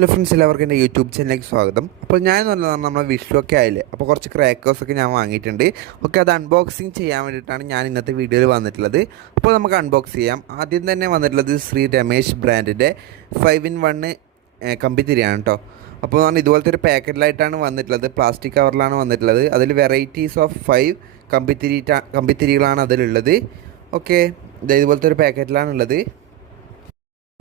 Hello friends, എല്ലാവർക്കും എൻ്റെ YouTube ചാനലിലേക്ക് സ്വാഗതം. അപ്പോൾ ഞാൻ എന്ന് പറഞ്ഞാൽ നമ്മളെ വിഷുവൊക്കെ ആയില്ലേ, അപ്പോൾ കുറച്ച് ക്രാക്കേഴ്സൊക്കെ ഞാൻ വാങ്ങിയിട്ടുണ്ട്. ഓക്കെ, അത് അൺബോക്സിങ് ചെയ്യാൻ വേണ്ടിയിട്ടാണ് ഞാൻ ഇന്നത്തെ വീഡിയോയിൽ വന്നിട്ടുള്ളത്. അപ്പോൾ നമുക്ക് അൺബോക്സ് ചെയ്യാം. ആദ്യം തന്നെ വന്നിട്ടുള്ളത് ശ്രീ രമേശ് ബ്രാൻഡിൻ്റെ 5-in-1 കമ്പിത്തിരിയാണ് കേട്ടോ. അപ്പോൾ പറഞ്ഞാൽ ഇതുപോലത്തെ ഒരു പാക്കറ്റിലായിട്ടാണ് വന്നിട്ടുള്ളത്, പ്ലാസ്റ്റിക് കവറിലാണ് വന്നിട്ടുള്ളത്. അതിൽ വെറൈറ്റീസ് ഓഫ് 5 കമ്പിത്തിരികളാണ് അതിലുള്ളത്. ഓക്കെ, ഇതുപോലത്തെ ഒരു പാക്കറ്റിലാണുള്ളത്.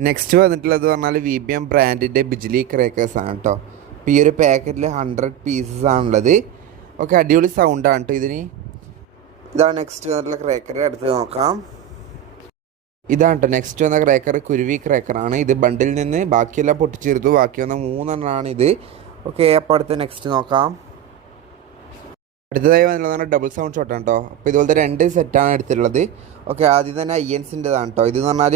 നെക്സ്റ്റ് വന്നിട്ടുള്ളത് പറഞ്ഞാൽ VBM ബ്രാൻഡിൻ്റെ ബിജ്ലി ക്രേക്കേഴ്സ് ആണ് കേട്ടോ. അപ്പോൾ ഈ ഒരു പാക്കറ്റിൽ 100 പീസസ് ആണുള്ളത്. ഓക്കെ, അടിപൊളി സൗണ്ടാണ് കേട്ടോ ഇതിന്. ഇതാണ് നെക്സ്റ്റ് വന്നിട്ടുള്ള ക്രേക്കർ. അടുത്ത് നോക്കാം. ഇതാണ് കേട്ടോ നെക്സ്റ്റ് വന്ന ക്രേക്കർ, കുരുവി ക്രേക്കറാണ്. ഇത് ബണ്ടിൽ നിന്ന് ബാക്കിയെല്ലാം പൊട്ടിച്ചെടുത്തു. ബാക്കി വന്ന 3 ഇത്. ഓക്കെ, അപ്പോൾ അടുത്ത് നെക്സ്റ്റ് നോക്കാം. അടുത്തതായി വന്നിട്ടുള്ളതാണ് ഡബിൾ സൗണ്ട് ഷോട്ടാണ് കേട്ടോ. അപ്പോൾ ഇതുപോലത്തെ 2 സെറ്റാണ് എടുത്തിട്ടുള്ളത്. ഓക്കെ, ആദ്യം തന്നെ INCൻ്റെതാണ് കേട്ടോ. ഇതെന്ന് പറഞ്ഞാൽ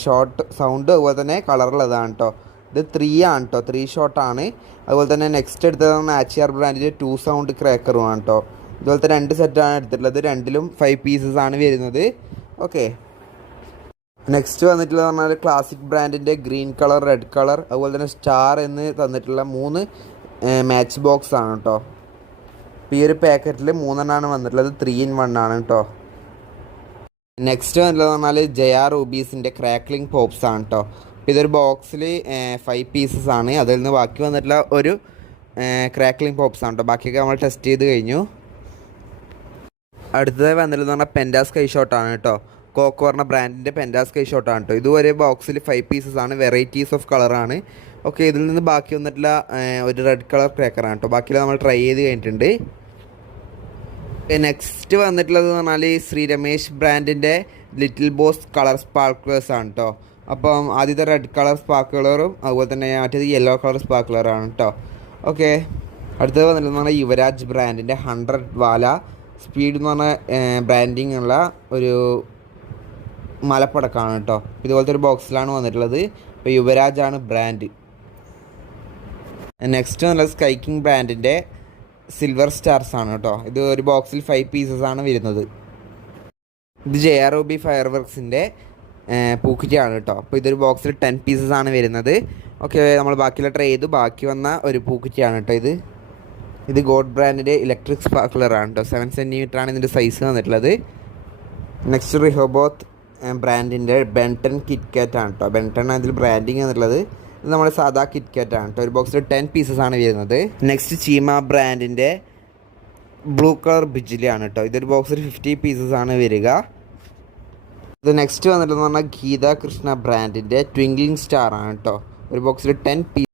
ഷോർട്ട് സൗണ്ട്, അതുപോലെ തന്നെ കളറുള്ളതാണ് കേട്ടോ. ഇത് 3 ആണ് കേട്ടോ, 3 ഷോട്ടാണ്. അതുപോലെ തന്നെ നെക്സ്റ്റ് എടുത്തതാണ് HR ബ്രാൻഡിൻ്റെ 2 സൗണ്ട് ക്രാക്കറുമാണ് കേട്ടോ. ഇതുപോലത്തെ 2 സെറ്റാണ് എടുത്തിട്ടുള്ളത്. രണ്ടിലും 5 പീസസ് ആണ് വരുന്നത്. ഓക്കെ, നെക്സ്റ്റ് വന്നിട്ടുള്ളത് പറഞ്ഞാൽ ക്ലാസിക് ബ്രാൻഡിൻ്റെ ഗ്രീൻ കളർ, റെഡ് കളർ, അതുപോലെ തന്നെ സ്റ്റാർ എന്ന് തന്നിട്ടുള്ള 3 മാച്ച് ബോക്സ് ആണ് കേട്ടോ. ഈ ഒരു പാക്കറ്റിൽ 3 വന്നിട്ടുള്ളത്. 3-in-1 ആണ് കേട്ടോ. നെക്സ്റ്റ് വന്നിട്ടുള്ളത് പറഞ്ഞാൽ JR റൂബീസിൻ്റെ ക്രാക്ലിംഗ് പോപ്സ് ആണ് കേട്ടോ. അപ്പോൾ ഇതൊരു ബോക്സിൽ 5 പീസസ് ആണ്. അതിൽ നിന്ന് ബാക്കി വന്നിട്ടുള്ള ഒരു ക്രാക്ലിംഗ് പോപ്സ് ആണ് കേട്ടോ. ബാക്കിയൊക്കെ നമ്മൾ ടെസ്റ്റ് ചെയ്ത് കഴിഞ്ഞു. അടുത്തതായി വന്നിട്ടുള്ളത് പറഞ്ഞാൽ പെൻഡാ സ്കൈ ഷോട്ടാണ് കേട്ടോ. കോക്കോ പറഞ്ഞ ബ്രാൻഡിൻ്റെ പെൻഡാ സ്കൈ ഷോട്ടാണ് കേട്ടോ. ഇതുവരെ ബോക്സിൽ 5 പീസസ് ആണ്. വെറൈറ്റീസ് ഓഫ് കളറാണ്. ഓക്കെ, ഇതിൽ നിന്ന് ബാക്കി വന്നിട്ടുള്ള ഒരു റെഡ് കളർ ക്രാക്കറാണ് കേട്ടോ. ബാക്കിയുള്ള നമ്മൾ ട്രൈ ചെയ്ത് കഴിഞ്ഞിട്ടുണ്ട്. നെക്സ്റ്റ് വന്നിട്ടുള്ളത് പറഞ്ഞാൽ ശ്രീ രമേശ് ബ്രാൻഡിൻ്റെ ലിറ്റിൽ ബോസ് കളർ സ്പാർക്ലേഴ്സ് ആണ് കേട്ടോ. അപ്പം ആദ്യത്തെ റെഡ് കളർ സ്പാർക്കുലറും അതുപോലെ തന്നെ മറ്റേത് യെല്ലോ കളർ സ്പാർക്കുലറാണ് കേട്ടോ. ഓക്കെ, അടുത്തത് വന്നിട്ടുള്ളത് പറഞ്ഞാൽ യുവരാജ് ബ്രാൻഡിൻ്റെ 100 വാല സ്പീഡ് എന്ന് പറഞ്ഞ ബ്രാൻഡിങ് ഉള്ള ഒരു മലപ്പടക്കമാണ് കേട്ടോ. ഇതുപോലത്തെ ഒരു ബോക്സിലാണ് വന്നിട്ടുള്ളത്. ഇപ്പോൾ യുവരാജാണ് ബ്രാൻഡ്. നെക്സ്റ്റ് വന്നിട്ടുള്ളത് സ്കൈക്കിംഗ് ബ്രാൻഡിൻ്റെ സിൽവർ സ്റ്റാർസ് ആണ് കേട്ടോ. ഇത് ഒരു ബോക്സിൽ 5 പീസസ് ആണ് വരുന്നത്. ഇത് JROB ഫയർ വർക്സിൻ്റെ പൂക്കുറ്റിയാണ് കേട്ടോ. അപ്പോൾ ഇതൊരു ബോക്സിൽ 10 പീസസ് ആണ് വരുന്നത്. ഓക്കെ, നമ്മൾ ബാക്കിയുള്ള ട്രൈ ചെയ്തു. ബാക്കി വന്ന ഒരു പൂക്കുറ്റിയാണ് കേട്ടോ. ഇത് ഗോഡ് ബ്രാൻഡിൻ്റെ ഇലക്ട്രിക് സ്പാർക്കുലറാണ് കേട്ടോ. 7 cm ആണ് ഇതിൻ്റെ സൈസ് വന്നിട്ടുള്ളത്. നെക്സ്റ്റ് റിഹോബോത്ത് ബ്രാൻഡിൻ്റെ ബെൻടൺ കിറ്റ്കാറ്റ് ആണ് കേട്ടോ. ബെൻടൺ ആണ് ഇതിൽ ബ്രാൻഡിങ് വന്നിട്ടുള്ളത്. ഇത് നമ്മുടെ സാധാ കിറ്റ്കാറ്റ് ആണ് കേട്ടോ. ഒരു ബോക്സിൽ 10 പീസസ് ആണ് വരുന്നത്. നെക്സ്റ്റ് ചീമ ബ്രാൻഡിൻ്റെ ബ്ലൂ കളർ ബിജ്ലി ആണ് കേട്ടോ. ഇതൊരു ബോക്സിൽ 50 പീസസ് ആണ് വരിക. ഇത് നെക്സ്റ്റ് വന്നിട്ടെന്ന് പറഞ്ഞാൽ ഗീത കൃഷ്ണ ബ്രാൻഡിൻ്റെ ട്വിങ്ക്ലിംഗ് സ്റ്റാർ ആണ് കേട്ടോ. ഒരു ബോക്സിൽ 10 പീസ്